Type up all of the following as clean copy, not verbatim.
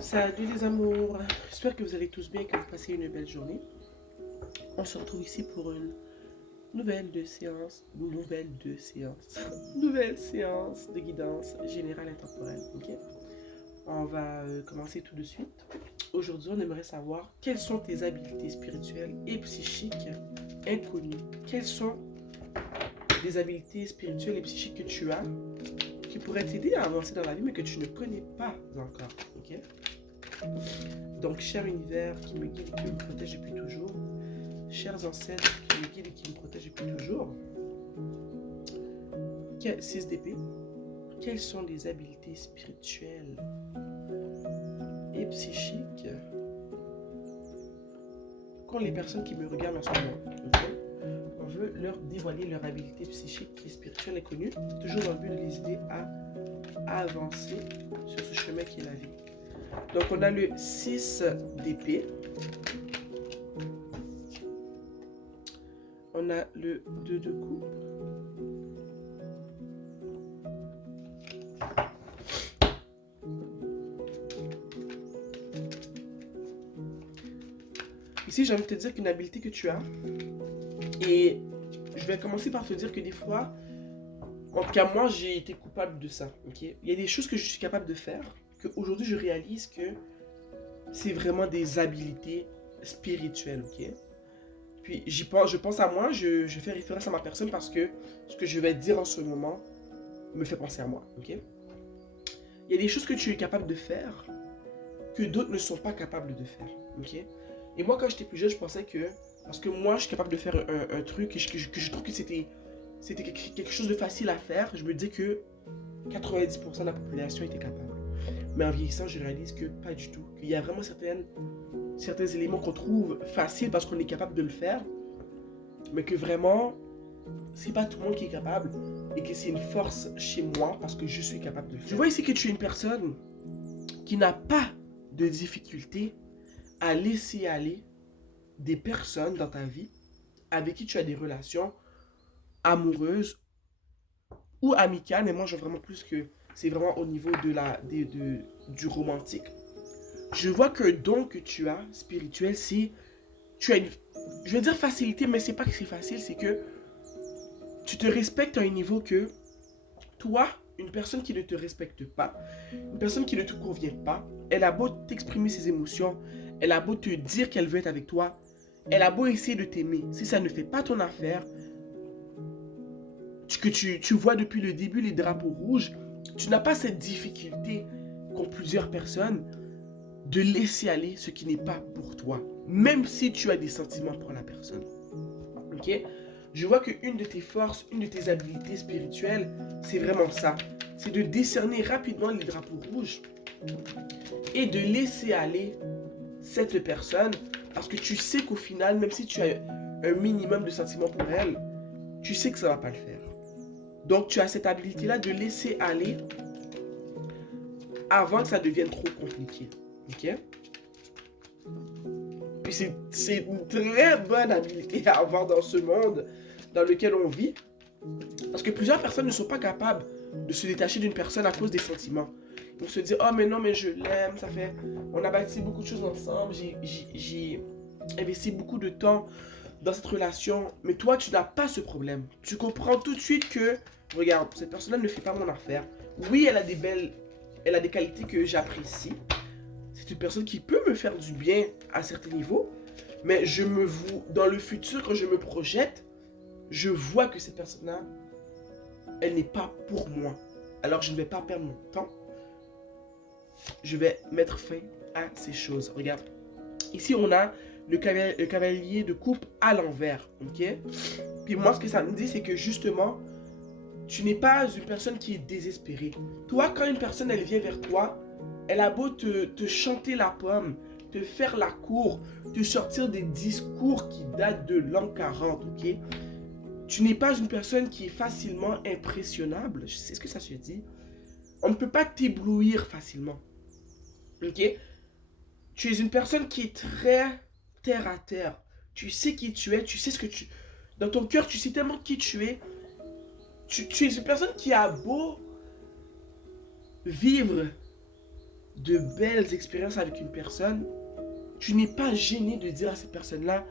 Salut les amours, j'espère que vous allez tous bien et que vous passez une belle journée. On se retrouve ici pour une nouvelle séance de guidance générale intemporelle. Ok. On va commencer tout de suite. Aujourd'hui, on aimerait savoir quelles sont tes habiletés spirituelles et psychiques inconnues. Quelles sont les habiletés spirituelles et psychiques que tu as qui pourraient t'aider à avancer dans la vie mais que tu ne connais pas encore. Ok. Donc, cher univers qui me guide et qui me protège depuis toujours, chers ancêtres qui me guident et qui me protègent depuis toujours, 6 d'épée, quelles sont les habiletés spirituelles et psychiques qu'ont les personnes qui me regardent en ce moment? Okay? On veut leur dévoiler leur habileté psychique et spirituelle inconnue, toujours dans le but de les aider à avancer sur ce chemin qui est la vie. Donc, on a le 6 d'épée. On a le 2 de coupe. Ici, j'ai envie de te dire qu'une habileté que tu as, et je vais commencer par te dire que des fois, en tout cas, moi, j'ai été coupable de ça. Okay? Il y a des choses que je suis capable de faire, qu'aujourd'hui, je réalise que c'est vraiment des habiletés spirituelles. Okay? Puis, je pense à moi, je fais référence à ma personne parce que ce que je vais dire en ce moment me fait penser à moi. Okay? Il y a des choses que tu es capable de faire que d'autres ne sont pas capables de faire. Okay? Et moi, quand j'étais plus jeune, je pensais que... Parce que moi, je suis capable de faire un truc que je trouve que c'était quelque chose de facile à faire. Je me disais que 90% de la population était capable. Mais en vieillissant, je réalise que pas du tout. Qu'il y a vraiment certains éléments qu'on trouve faciles parce qu'on est capable de le faire. Mais que vraiment, c'est pas tout le monde qui est capable. Et que c'est une force chez moi parce que je suis capable de le faire. Je vois ici que tu es une personne qui n'a pas de difficulté à laisser aller des personnes dans ta vie avec qui tu as des relations amoureuses ou amicales, mais moi je vois vraiment plus que c'est vraiment au niveau du romantique. Je vois que le don que tu as spirituel, c'est tu as une, je vais dire facilité, mais c'est pas que c'est facile, c'est que tu te respectes à un niveau que toi, une personne qui ne te respecte pas, une personne qui ne te convient pas, elle a beau t'exprimer ses émotions, elle a beau te dire qu'elle veut être avec toi, elle a beau essayer de t'aimer. Si ça ne fait pas ton affaire, que tu vois depuis le début les drapeaux rouges, tu n'as pas cette difficulté qu'ont plusieurs personnes de laisser aller ce qui n'est pas pour toi, même si tu as des sentiments pour la personne. Ok? Je vois qu'une de tes forces, une de tes habiletés spirituelles, c'est vraiment ça. C'est de décerner rapidement les drapeaux rouges et de laisser aller cette personne parce que tu sais qu'au final, même si tu as un minimum de sentiments pour elle, tu sais que ça ne va pas le faire. Donc, tu as cette habilité-là de laisser aller avant que ça devienne trop compliqué. Ok? Puis c'est une très bonne habilité à avoir dans ce monde dans lequel on vit. Parce que plusieurs personnes ne sont pas capables de se détacher d'une personne à cause des sentiments. Ils vont se dire, oh mais non, mais je l'aime, ça fait... On a bâti beaucoup de choses ensemble, j'ai investi beaucoup de temps dans cette relation. Mais toi, tu n'as pas ce problème. Tu comprends tout de suite que, regarde, cette personne-là ne fait pas mon affaire. Oui, elle a des qualités que j'apprécie. C'est une personne qui peut me faire du bien à certains niveaux. Mais dans le futur, quand je me projette, je vois que cette personne-là, elle n'est pas pour moi. Alors je ne vais pas perdre mon temps. Je vais mettre fin à ces choses. Regarde. Ici, on a le cavalier de coupe à l'envers. Ok? Puis moi, ce que ça me dit, c'est que justement, tu n'es pas une personne qui est désespérée. Toi, quand une personne, elle vient vers toi, elle a beau te chanter la pomme, te faire la cour, te sortir des discours qui datent de l'an 40, ok? Tu n'es pas une personne qui est facilement impressionnable. Je sais ce que ça se dit. On ne peut pas t'éblouir facilement. Ok? Tu es une personne qui est très terre à terre. Tu sais qui tu es, tu sais ce que tu... Dans ton cœur, tu sais tellement qui tu es. Tu es une personne qui a beau vivre de belles expériences avec une personne, tu n'es pas gêné de dire à cette personne-là,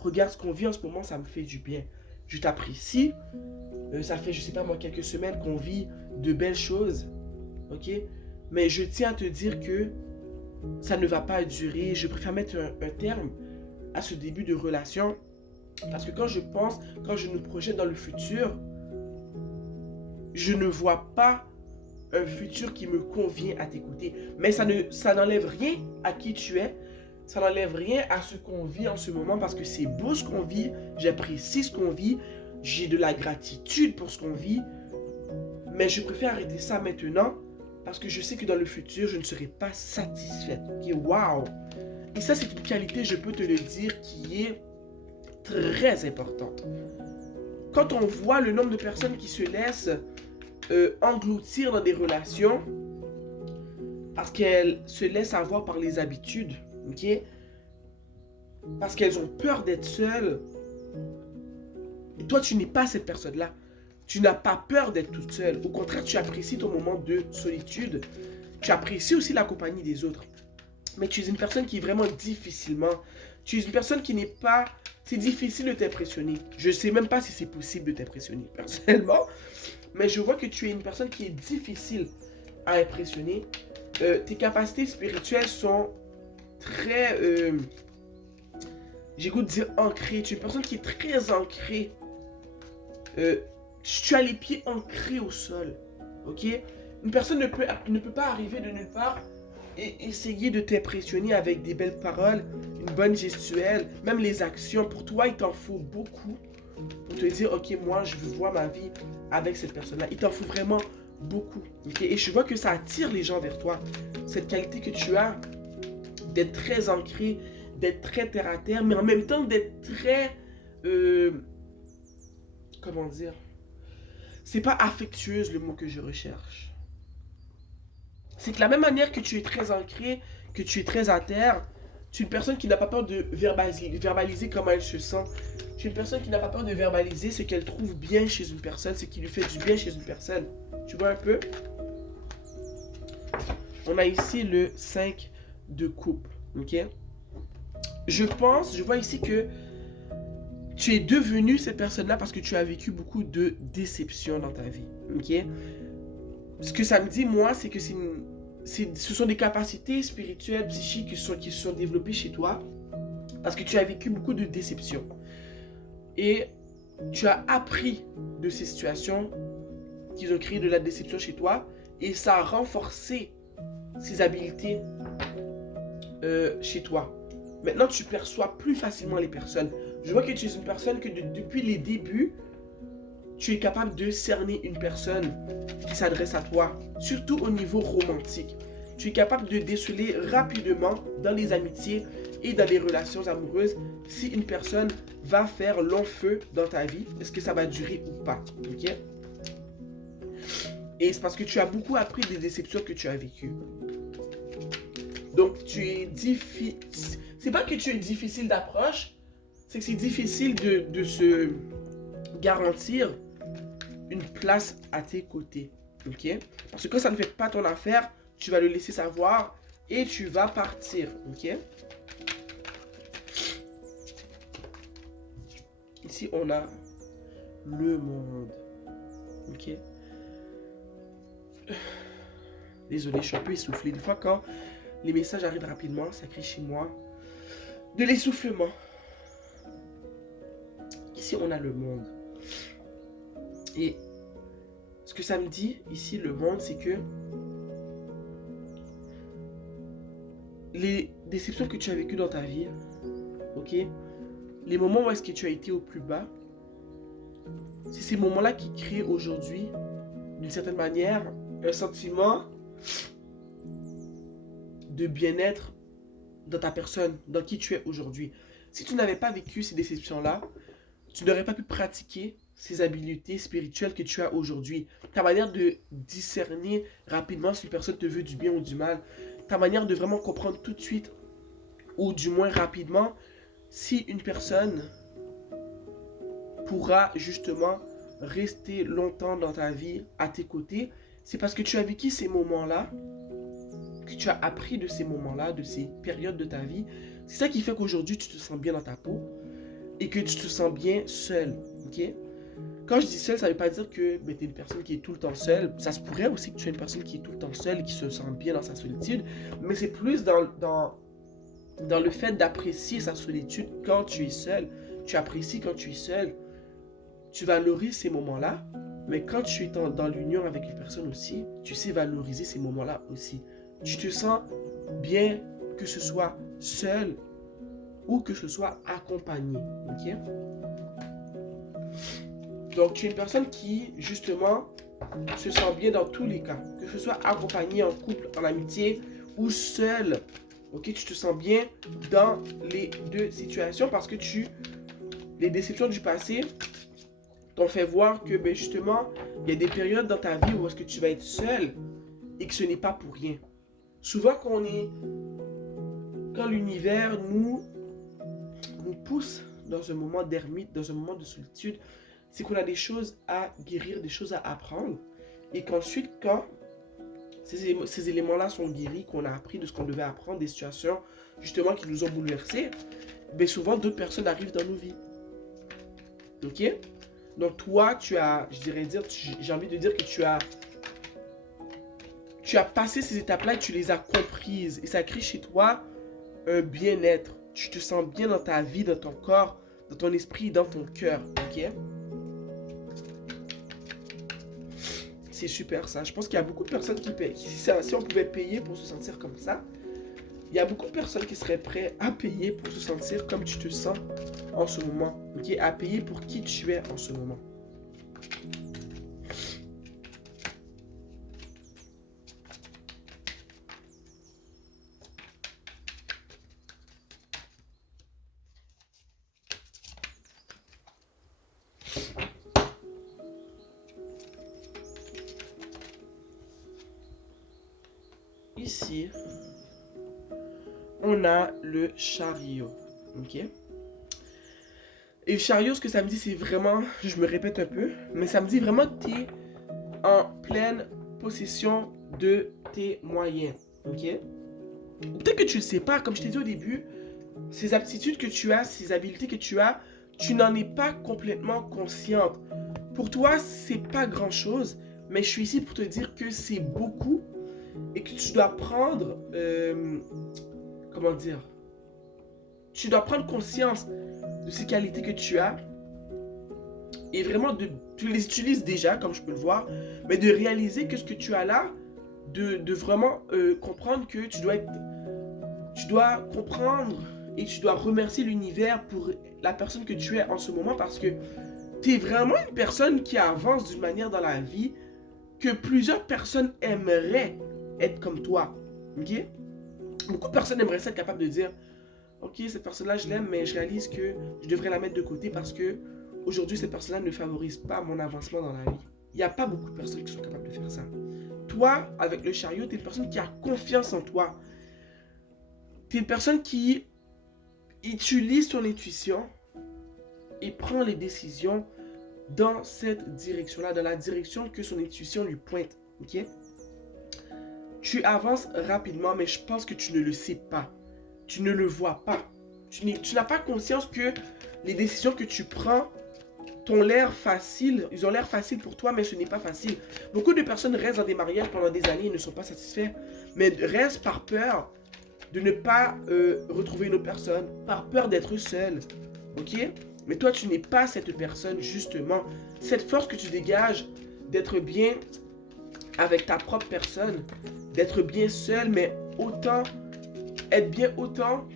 regarde ce qu'on vit en ce moment, ça me fait du bien. Je t'apprécie. Ça fait, je sais pas moi, quelques semaines qu'on vit de belles choses. Ok? Mais je tiens à te dire que ça ne va pas durer. Je préfère mettre un terme à ce début de relation. Parce que quand je nous projette dans le futur, je ne vois pas un futur qui me convient à tes côtés. Mais ça n'enlève rien à qui tu es. Ça n'enlève rien à ce qu'on vit en ce moment parce que c'est beau ce qu'on vit. J'apprécie ce qu'on vit. J'ai de la gratitude pour ce qu'on vit. Mais je préfère arrêter ça maintenant parce que je sais que dans le futur, je ne serai pas satisfaite. Ok, wow! Et ça, c'est une qualité, je peux te le dire, qui est très importante. Quand on voit le nombre de personnes qui se laissent engloutir dans des relations parce qu'elles se laissent avoir par les habitudes, ok? Parce qu'elles ont peur d'être seules. Et toi, tu n'es pas cette personne-là. Tu n'as pas peur d'être toute seule. Au contraire, tu apprécies ton moment de solitude. Tu apprécies aussi la compagnie des autres. Mais tu es une personne qui est vraiment difficilement... Tu es une personne qui n'est pas... C'est difficile de t'impressionner. Je ne sais même pas si c'est possible de t'impressionner, personnellement. Mais je vois que tu es une personne qui est difficile à impressionner. Tes capacités spirituelles sont très... j'ai goût de dire ancrées. Tu es une personne qui est très ancrée. Tu as les pieds ancrés au sol. Ok? Une personne ne peut pas arriver de nulle part et essayer de t'impressionner avec des belles paroles, une bonne gestuelle, même les actions. Pour toi, il t'en faut beaucoup pour te dire, ok, moi, je veux voir ma vie avec cette personne-là. Il t'en faut vraiment beaucoup. Okay? Et je vois que ça attire les gens vers toi. Cette qualité que tu as d'être très ancré, d'être très terre à terre, mais en même temps d'être très... comment dire? C'est pas affectueuse le mot que je recherche. C'est que la même manière que tu es très ancré, que tu es très à terre, tu es une personne qui n'a pas peur de verbaliser comment elle se sent. Tu es une personne qui n'a pas peur de verbaliser ce qu'elle trouve bien chez une personne, ce qui lui fait du bien chez une personne. Tu vois un peu? On a ici le 5 de coupe. Ok? Je vois ici que tu es devenu cette personne-là parce que tu as vécu beaucoup de déceptions dans ta vie. Ok? Ce que ça me dit, moi, c'est que ce sont des capacités spirituelles, psychiques qui se sont développées chez toi parce que tu as vécu beaucoup de déceptions. Et tu as appris de ces situations qui ont créé de la déception chez toi et ça a renforcé ces habiletés chez toi. Maintenant, tu perçois plus facilement les personnes. Je vois que tu es une personne que depuis les débuts, tu es capable de cerner une personne qui s'adresse à toi, surtout au niveau romantique. Tu es capable de déceler rapidement dans les amitiés et dans les relations amoureuses si une personne va faire long feu dans ta vie, est-ce que ça va durer ou pas, ok? Et c'est parce que tu as beaucoup appris des déceptions que tu as vécues. Donc tu es difficile. C'est pas que tu es difficile d'approche, c'est que c'est difficile de se garantir une place à tes côtés. Ok? Parce que quand ça ne fait pas ton affaire, tu vas le laisser savoir et tu vas partir. Ok? Ici, on a le monde. Ok? Désolé, je suis un peu essoufflé. Des fois, quand les messages arrivent rapidement, ça crée chez moi de l'essoufflement. Ici, on a le monde. Et ce que ça me dit, ici, le monde, c'est que les déceptions que tu as vécues dans ta vie, ok, les moments où est-ce que tu as été au plus bas, c'est ces moments-là qui créent aujourd'hui, d'une certaine manière, un sentiment de bien-être dans ta personne, dans qui tu es aujourd'hui. Si tu n'avais pas vécu ces déceptions-là, tu n'aurais pas pu pratiquer ces habiletés spirituelles que tu as aujourd'hui. Ta manière de discerner rapidement si une personne te veut du bien ou du mal. Ta manière de vraiment comprendre tout de suite, ou du moins rapidement, si une personne pourra justement rester longtemps dans ta vie, à tes côtés. C'est parce que tu as vécu ces moments-là que tu as appris de ces moments-là, de ces périodes de ta vie. C'est ça qui fait qu'aujourd'hui, tu te sens bien dans ta peau et que tu te sens bien seul, ok? Quand je dis seul, ça ne veut pas dire que tu es une personne qui est tout le temps seule. Ça se pourrait aussi que tu sois une personne qui est tout le temps seule et qui se sent bien dans sa solitude, mais c'est plus dans le fait d'apprécier sa solitude quand tu es seul. Tu apprécies quand tu es seul, tu valorises ces moments-là, mais quand tu es dans l'union avec une personne aussi, tu sais valoriser ces moments-là aussi. Tu te sens bien que ce soit seul ou que ce soit accompagné. Ok? Donc, tu es une personne qui, justement, se sent bien dans tous les cas. Que ce soit accompagné en couple, en amitié ou seul. Ok? Tu te sens bien dans les deux situations parce que les déceptions du passé t'ont fait voir que, ben justement, il y a des périodes dans ta vie où est-ce que tu vas être seul et que ce n'est pas pour rien. Souvent, quand l'univers nous pousse dans un moment d'ermite, dans un moment de solitude, c'est qu'on a des choses à guérir, des choses à apprendre. Et qu'ensuite, quand ces éléments-là sont guéris, qu'on a appris de ce qu'on devait apprendre, des situations justement qui nous ont bouleversés, ben souvent d'autres personnes arrivent dans nos vies. Ok? Donc toi, j'ai envie de dire que tu as passé ces étapes-là et tu les as comprises. Et ça crée chez toi un bien-être. Tu te sens bien dans ta vie, dans ton corps, dans ton esprit, dans ton cœur. Ok? C'est super ça. Je pense qu'il y a beaucoup de personnes qui payent. Si on pouvait payer pour se sentir comme ça, il y a beaucoup de personnes qui seraient prêtes à payer pour se sentir comme tu te sens en ce moment. Ok? À payer pour qui tu es en ce moment. Ici, on a le chariot. Ok? Et le chariot, ce que ça me dit, c'est vraiment, je me répète un peu, mais ça me dit vraiment que tu es en pleine possession de tes moyens. Ok? Peut-être que tu ne le sais pas, comme je t'ai dit au début, ces aptitudes que tu as, ces habiletés que tu n'en es pas complètement consciente. Pour toi, c'est pas grand-chose, mais je suis ici pour te dire que c'est beaucoup et que tu dois prendre, comment dire, tu dois prendre conscience de ces qualités que tu as et vraiment tu les utilises déjà, comme je peux le voir, mais de réaliser que ce que tu as là, de vraiment comprendre que tu dois comprendre et tu dois remercier l'univers pour la personne que tu es en ce moment parce que tu es vraiment une personne qui avance d'une manière dans la vie que plusieurs personnes aimeraient être comme toi. Ok? Beaucoup de personnes aimeraient être capables de dire ok, cette personne-là, je l'aime, mais je réalise que je devrais la mettre de côté parce que aujourd'hui, cette personne-là ne favorise pas mon avancement dans la vie. Il n'y a pas beaucoup de personnes qui sont capables de faire ça. Toi, avec le chariot, tu es une personne qui a confiance en toi. Tu es une personne qui utilise son intuition et prend les décisions dans cette direction-là, dans la direction que son intuition lui pointe. Ok? Tu avances rapidement, mais je pense que tu ne le sais pas. Tu ne le vois pas. Tu n'as pas conscience que les décisions que tu prends t'ont l'air faciles. Ils ont l'air faciles pour toi, mais ce n'est pas facile. Beaucoup de personnes restent dans des mariages pendant des années et ne sont pas satisfaits, mais restent par peur de ne pas retrouver une autre personne, par peur d'être seul. Ok? Mais toi, tu n'es pas cette personne, justement. Cette force que tu dégages d'être bien avec ta propre personne, d'être bien seul, mais être bien autant,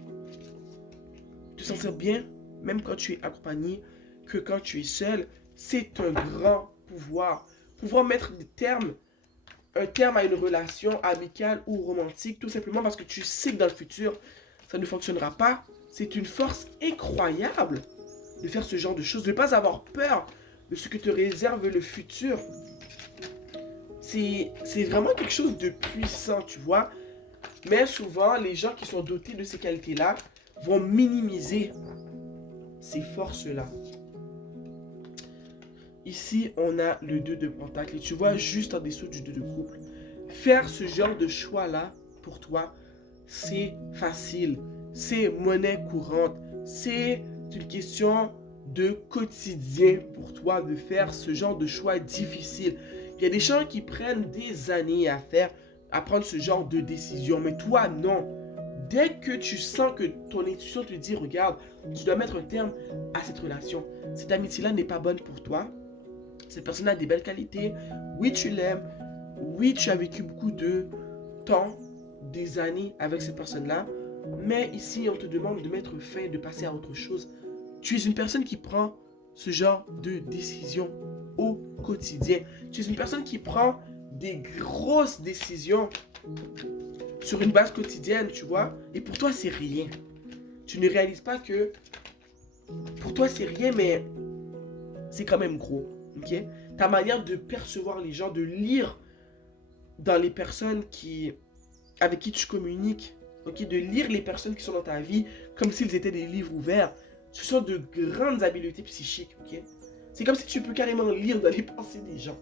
te sentir bien, même quand tu es accompagné, que quand tu es seul, c'est un grand pouvoir. Pouvoir mettre un terme à une relation amicale ou romantique, tout simplement parce que tu sais que dans le futur, ça ne fonctionnera pas. C'est une force incroyable de faire ce genre de choses, de ne pas avoir peur de ce que te réserve le futur. C'est vraiment quelque chose de puissant, tu vois. Mais souvent, les gens qui sont dotés de ces qualités-là vont minimiser ces forces-là. Ici, on a le 2 de pentacle. Et tu vois, juste en dessous du 2 de couple, faire ce genre de choix-là pour toi, c'est facile, c'est monnaie courante, c'est une question de quotidien pour toi de faire ce genre de choix difficile. Il y a des gens qui prennent des années à prendre ce genre de décision, mais toi, non. Dès que tu sens que ton intuition te dit, regarde, tu dois mettre un terme à cette relation. Cette amitié-là n'est pas bonne pour toi. Cette personne a des belles qualités. Oui, tu l'aimes. Oui, tu as vécu beaucoup de temps, des années avec cette personne-là. Mais ici, on te demande de mettre fin, de passer à autre chose. Tu es une personne qui prend ce genre de décision au quotidien. Tu es une personne qui prend des grosses décisions sur une base quotidienne, tu vois. Et pour toi, c'est rien. Tu ne réalises pas que pour toi, c'est rien, mais c'est quand même gros. Ok? Ta manière de percevoir les gens, de lire dans les personnes avec qui tu communiques, ok? De lire les personnes qui sont dans ta vie comme s'ils étaient des livres ouverts. Ce sont de grandes habiletés psychiques. Ok? C'est comme si tu peux carrément lire dans les pensées des gens.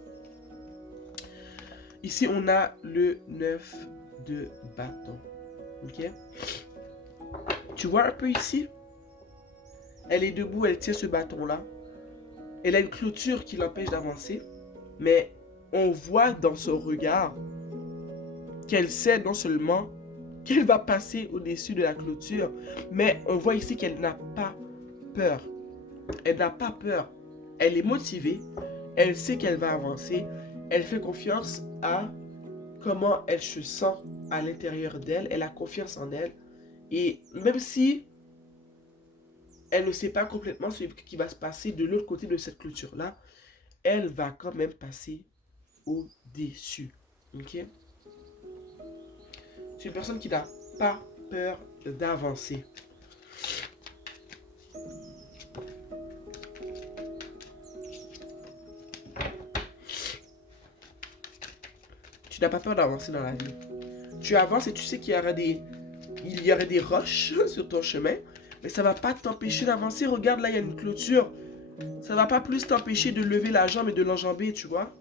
Ici, on a le 9 de bâton. Ok? Tu vois un peu ici? Elle est debout, elle tient ce bâton-là. Elle a une clôture qui l'empêche d'avancer. Mais on voit dans son regard qu'elle sait non seulement qu'elle va passer au-dessus de la clôture, mais on voit ici qu'elle n'a pas peur. Elle n'a pas peur. Elle est motivée. Elle sait qu'elle va avancer. Elle fait confiance à comment elle se sent à l'intérieur d'elle. Elle a confiance en elle. Et même si elle ne sait pas complètement ce qui va se passer de l'autre côté de cette clôture-là, elle va quand même passer au-dessus. Ok? C'est une personne qui n'a pas peur d'avancer. Tu n'as pas peur d'avancer dans la vie. Tu avances et tu sais qu'il y aurait des roches sur ton chemin, mais ça ne va pas t'empêcher d'avancer. Regarde, là, il y a une clôture. Ça ne va pas plus t'empêcher de lever la jambe et de l'enjamber, tu vois.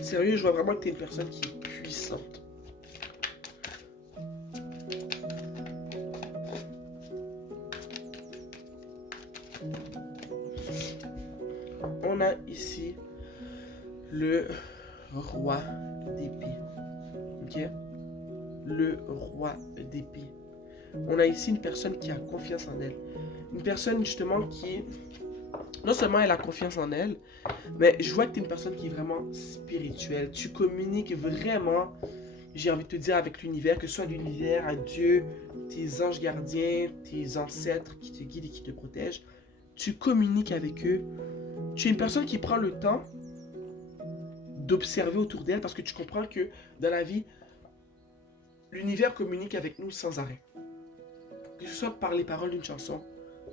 Sérieux, je vois vraiment que tu es une personne qui est puissante. On a ici le roi d'épée. Ok? Le roi d'épée. On a ici une personne qui a confiance en elle. Une personne justement qui, non seulement elle a confiance en elle, mais je vois que tu es une personne qui est vraiment spirituelle. Tu communiques vraiment, j'ai envie de te dire, avec l'univers, que ce soit l'univers, à Dieu, tes anges gardiens, tes ancêtres qui te guident et qui te protègent. Tu communiques avec eux. Tu es une personne qui prend le temps d'observer autour d'elle parce que tu comprends que dans la vie, l'univers communique avec nous sans arrêt. Que ce soit par les paroles d'une chanson,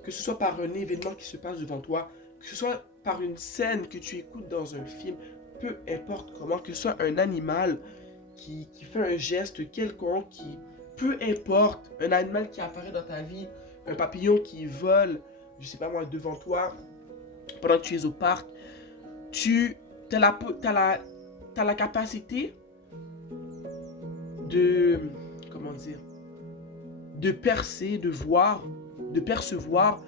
que ce soit par un événement qui se passe devant toi, que ce soit par une scène que tu écoutes dans un film, peu importe comment, que ce soit un animal qui fait un geste quelconque, peu importe, un animal qui apparaît dans ta vie, un papillon qui vole, je sais pas moi, devant toi, pendant que tu es au parc, tu as la capacité de, comment dire, de percer, de voir, de percevoir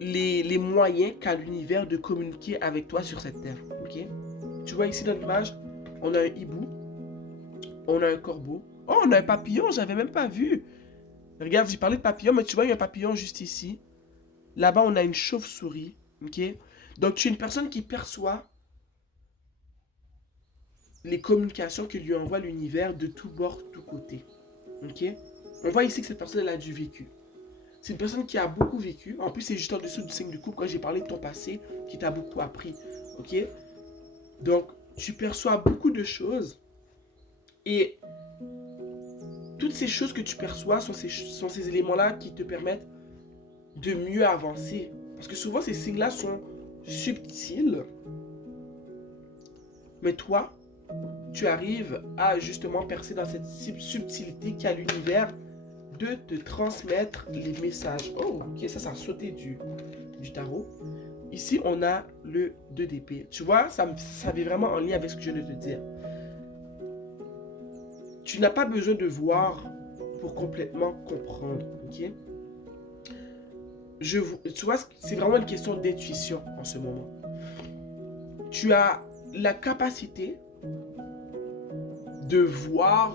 les moyens qu'a l'univers de communiquer avec toi sur cette terre. Ok? Tu vois ici dans l'image, on a un hibou, on a un corbeau. Oh, on a un papillon, j'avais même pas vu. Regarde, j'ai parlé de papillon, mais tu vois, il y a un papillon juste ici. Là-bas, on a une chauve-souris. Ok? Donc, tu es une personne qui perçoit les communications que lui envoie l'univers de tous bords, de tous côtés. Ok? On voit ici que cette personne, elle a du vécu. C'est une personne qui a beaucoup vécu. En plus, c'est juste en dessous du signe du couple quand j'ai parlé de ton passé, qui t'a beaucoup appris. Ok? Donc, tu perçois beaucoup de choses. Et toutes ces choses que tu perçois sont ces éléments-là qui te permettent de mieux avancer. Parce que souvent, ces signes-là sont subtils. Mais toi, tu arrives à justement percer dans cette subtilité qu'a l'univers de te transmettre les messages. Oh, ok, ça a sauté du tarot. Ici, on a le 2 d'épée. Tu vois, ça avait vraiment en lien avec ce que je viens de te dire. Tu n'as pas besoin de voir pour complètement comprendre, ok? Tu vois, c'est vraiment une question d'intuition en ce moment. Tu as la capacité de voir,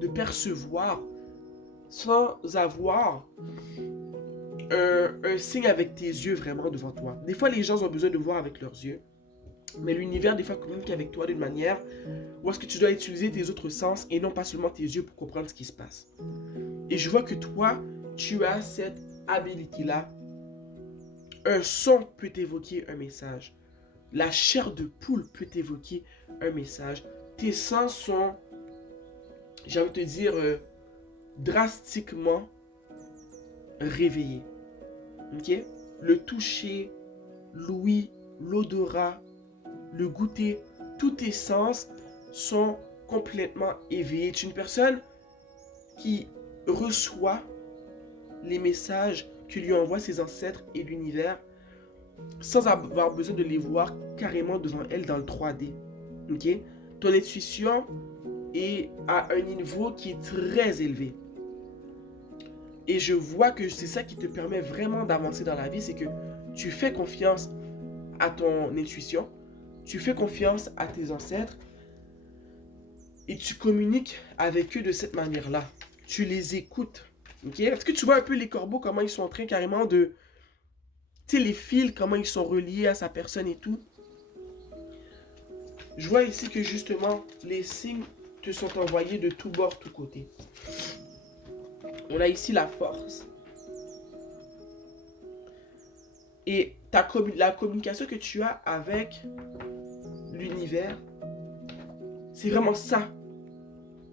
de percevoir, sans avoir un signe avec tes yeux vraiment devant toi. Des fois, les gens ont besoin de voir avec leurs yeux, mais l'univers, des fois, communique avec toi d'une manière où est-ce que tu dois utiliser tes autres sens et non pas seulement tes yeux pour comprendre ce qui se passe. Et je vois que toi, tu as cette habilité-là. Un son peut évoquer un message. La chair de poule peut évoquer un message. Tes sens sont, j'ai envie de te dire, drastiquement réveillés. Ok? Le toucher, l'ouïe, l'odorat, le goûter, tous tes sens sont complètement éveillés. Tu es une personne qui reçoit les messages que lui envoient ses ancêtres et l'univers sans avoir besoin de les voir carrément devant elle dans le 3D. Ok? Ton intuition est à un niveau qui est très élevé. Et je vois que c'est ça qui te permet vraiment d'avancer dans la vie, c'est que tu fais confiance à ton intuition, tu fais confiance à tes ancêtres et tu communiques avec eux de cette manière-là. Tu les écoutes. Ok? Est-ce que tu vois un peu les corbeaux, comment ils sont en train carrément de... Tu sais, les fils, comment ils sont reliés à sa personne et tout. Je vois ici que justement, les signes te sont envoyés de tous bords, tous côtés. On a ici la force. Et la communication que tu as avec l'univers, c'est vraiment ça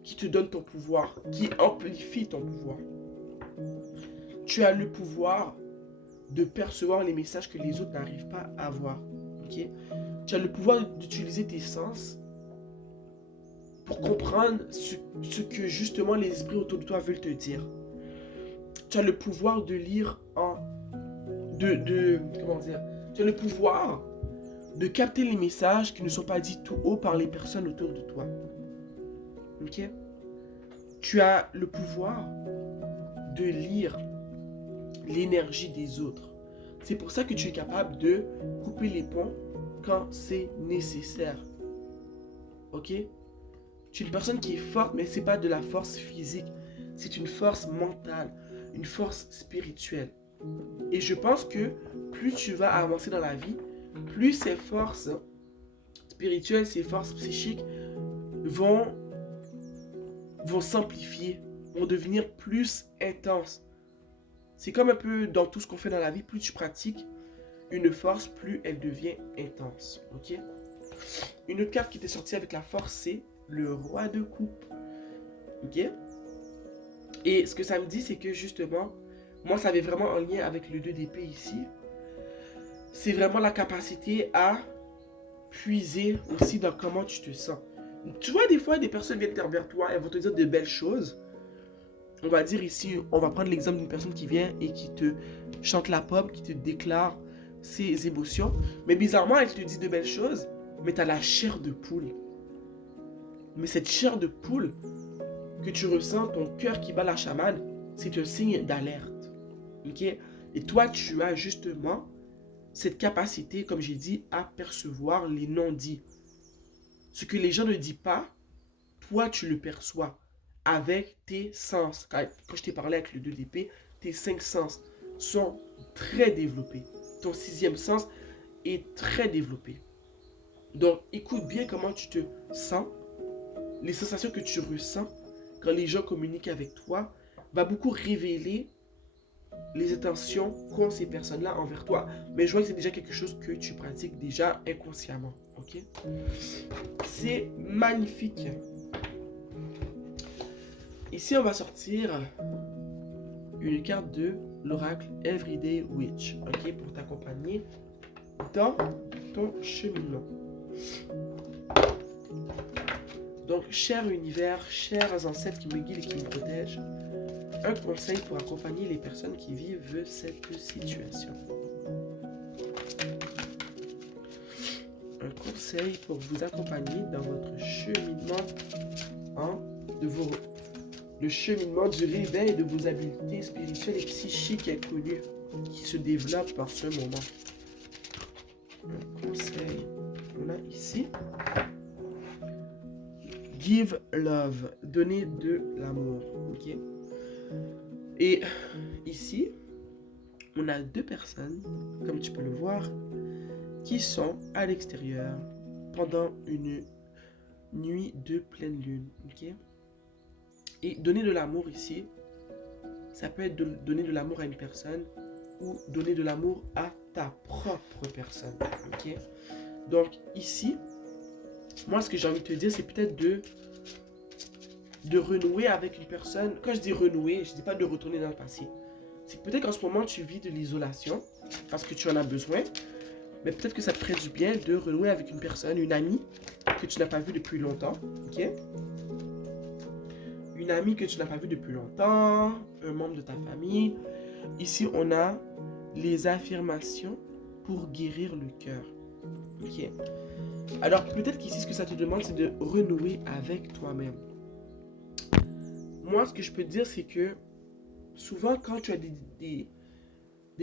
qui te donne ton pouvoir, qui amplifie ton pouvoir. Tu as le pouvoir de percevoir les messages que les autres n'arrivent pas à voir. Okay? Tu as le pouvoir d'utiliser tes sens pour comprendre ce que justement les esprits autour de toi veulent te dire. Tu as le pouvoir de lire comment dire? Tu as le pouvoir de capter les messages qui ne sont pas dits tout haut par les personnes autour de toi. Ok? Tu as le pouvoir de lire l'énergie des autres. C'est pour ça que tu es capable de couper les ponts quand c'est nécessaire. Ok? Tu es une personne qui est forte, mais ce n'est pas de la force physique. C'est une force mentale, une force spirituelle. Et je pense que plus tu vas avancer dans la vie, plus ces forces spirituelles, ces forces psychiques vont s'amplifier, vont devenir plus intenses. C'est comme un peu dans tout ce qu'on fait dans la vie, plus tu pratiques une force, plus elle devient intense. Ok? Une autre carte qui était sortie avec la force, c'est le roi de coupe. Ok? Et ce que ça me dit, c'est que justement, moi, ça avait vraiment un lien avec le 2 d'épée ici. C'est vraiment la capacité à puiser aussi dans comment tu te sens. Tu vois, des fois, des personnes viennent vers toi, elles vont te dire de belles choses. On va dire ici, on va prendre l'exemple d'une personne qui vient et qui te chante la pomme, qui te déclare ses émotions. Mais bizarrement, elle te dit de belles choses, mais tu as la chair de poule. Mais cette chair de poule que tu ressens, ton cœur qui bat la chamane, c'est un signe d'alerte. Ok? Et toi, tu as justement cette capacité, comme j'ai dit, à percevoir les non-dits. Ce que les gens ne disent pas, toi, tu le perçois avec tes sens. Quand je t'ai parlé avec le 2 d'épée, tes 5 sens sont très développés. Ton 6e sens est très développé. Donc, écoute bien comment tu te sens. Les sensations que tu ressens quand les gens communiquent avec toi va beaucoup révéler les intentions qu'ont ces personnes-là envers toi. Mais je vois que c'est déjà quelque chose que tu pratiques déjà inconsciemment. Ok? C'est magnifique. Ici, on va sortir une carte de l'oracle Everyday Witch. Ok? Pour t'accompagner dans ton cheminement. Donc, cher univers, chers ancêtres qui me guident et qui me protègent, un conseil pour accompagner les personnes qui vivent cette situation. un conseil pour vous accompagner dans votre cheminement, hein, le cheminement du réveil de vos habiletés spirituelles et psychiques inconnues qui se développent en ce moment. Un conseil, on a ici. Give love, donner de l'amour, ok? Et ici, on a 2 personnes, comme tu peux le voir, qui sont à l'extérieur pendant une nuit de pleine lune, ok? Et donner de l'amour ici, ça peut être donner de l'amour à une personne ou donner de l'amour à ta propre personne, ok? Donc ici, moi ce que j'ai envie de te dire, c'est peut-être de renouer avec une personne. Quand je dis renouer, je dis pas de retourner dans le passé. C'est peut-être qu'en ce moment tu vis de l'isolation parce que tu en as besoin, mais peut-être que ça te ferait du bien de renouer avec une personne, une amie que tu n'as pas vue depuis longtemps, ok? Une amie que tu n'as pas vue depuis longtemps, un membre de ta famille. Ici, on a les affirmations pour guérir le cœur, ok? Alors, peut-être qu'ici, ce que ça te demande, c'est de renouer avec toi-même. Moi, ce que je peux te dire, c'est que souvent, quand tu as des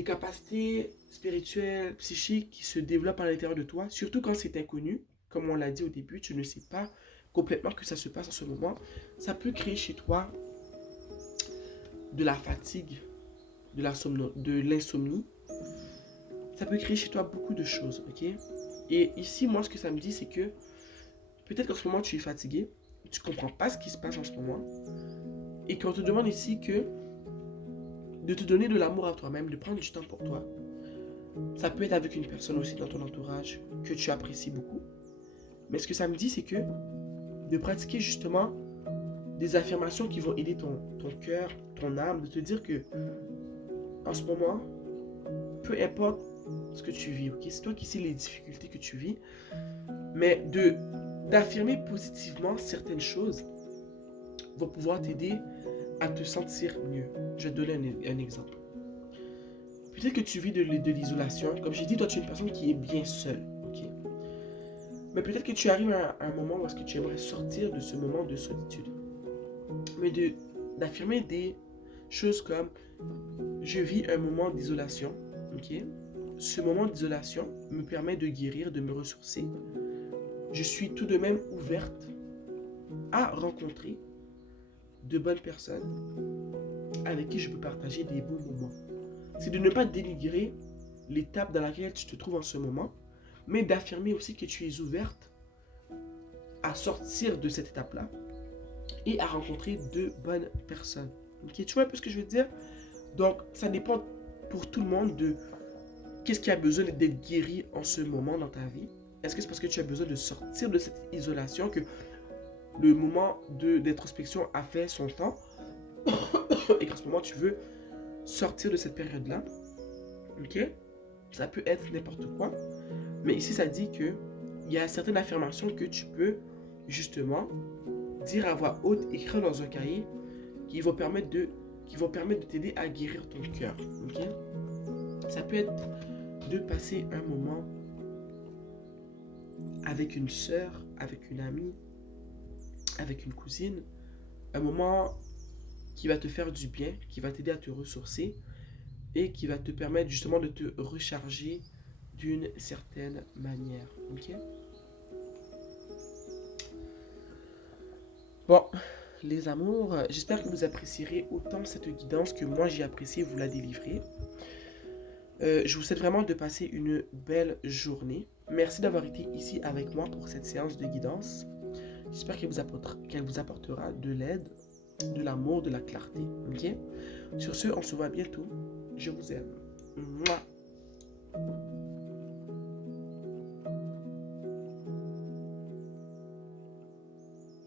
capacités spirituelles, psychiques qui se développent à l'intérieur de toi, surtout quand c'est inconnu, comme on l'a dit au début, tu ne sais pas complètement que ça se passe en ce moment, ça peut créer chez toi de la fatigue, de l'insomnie. Ça peut créer chez toi beaucoup de choses, ok? Et ici, moi, ce que ça me dit, c'est que peut-être qu'en ce moment, tu es fatigué, tu ne comprends pas ce qui se passe en ce moment, et qu'on te demande ici de te donner de l'amour à toi-même, de prendre du temps pour toi. Ça peut être avec une personne aussi dans ton entourage que tu apprécies beaucoup. Mais ce que ça me dit, c'est que de pratiquer justement des affirmations qui vont aider ton cœur, ton âme, de te dire que en ce moment, peu importe ce que tu vis, ok? C'est toi qui sais les difficultés que tu vis, mais d'affirmer positivement certaines choses va pouvoir t'aider à te sentir mieux. Je vais te donner un exemple. Peut-être que tu vis de l'isolation. Comme j'ai dit, toi, tu es une personne qui est bien seule, ok? Mais peut-être que tu arrives à un moment où est-ce que tu aimerais sortir de ce moment de solitude. Mais d'affirmer des choses comme je vis un moment d'isolation, ok? Ce moment d'isolation me permet de guérir, de me ressourcer. Je suis tout de même ouverte à rencontrer de bonnes personnes avec qui je peux partager des bons moments. C'est de ne pas dénigrer l'étape dans laquelle tu te trouves en ce moment, mais d'affirmer aussi que tu es ouverte à sortir de cette étape-là et à rencontrer de bonnes personnes. Ok, tu vois un peu ce que je veux dire? Donc, ça dépend pour tout le monde de qu'est-ce qui a besoin d'être guéri en ce moment dans ta vie. Est-ce que c'est parce que tu as besoin de sortir de cette isolation que le moment d'introspection a fait son temps et qu'en ce moment tu veux sortir de cette période-là? Ok? Ça peut être n'importe quoi. Mais ici, ça dit que il y a certaines affirmations que tu peux justement dire à voix haute, écrire dans un cahier qui vont permettre de t'aider à guérir ton cœur. Okay? Ça peut être de passer un moment avec une sœur, avec une amie, avec une cousine, un moment qui va te faire du bien, qui va t'aider à te ressourcer et qui va te permettre justement de te recharger d'une certaine manière. Ok? Bon, les amours, j'espère que vous apprécierez autant cette guidance que moi j'ai apprécié vous la délivrer. Je vous souhaite vraiment de passer une belle journée. Merci d'avoir été ici avec moi pour cette séance de guidance. J'espère qu'elle vous apportera de l'aide, de l'amour, de la clarté. Ok? Sur ce, on se voit bientôt. Je vous aime. Mouah.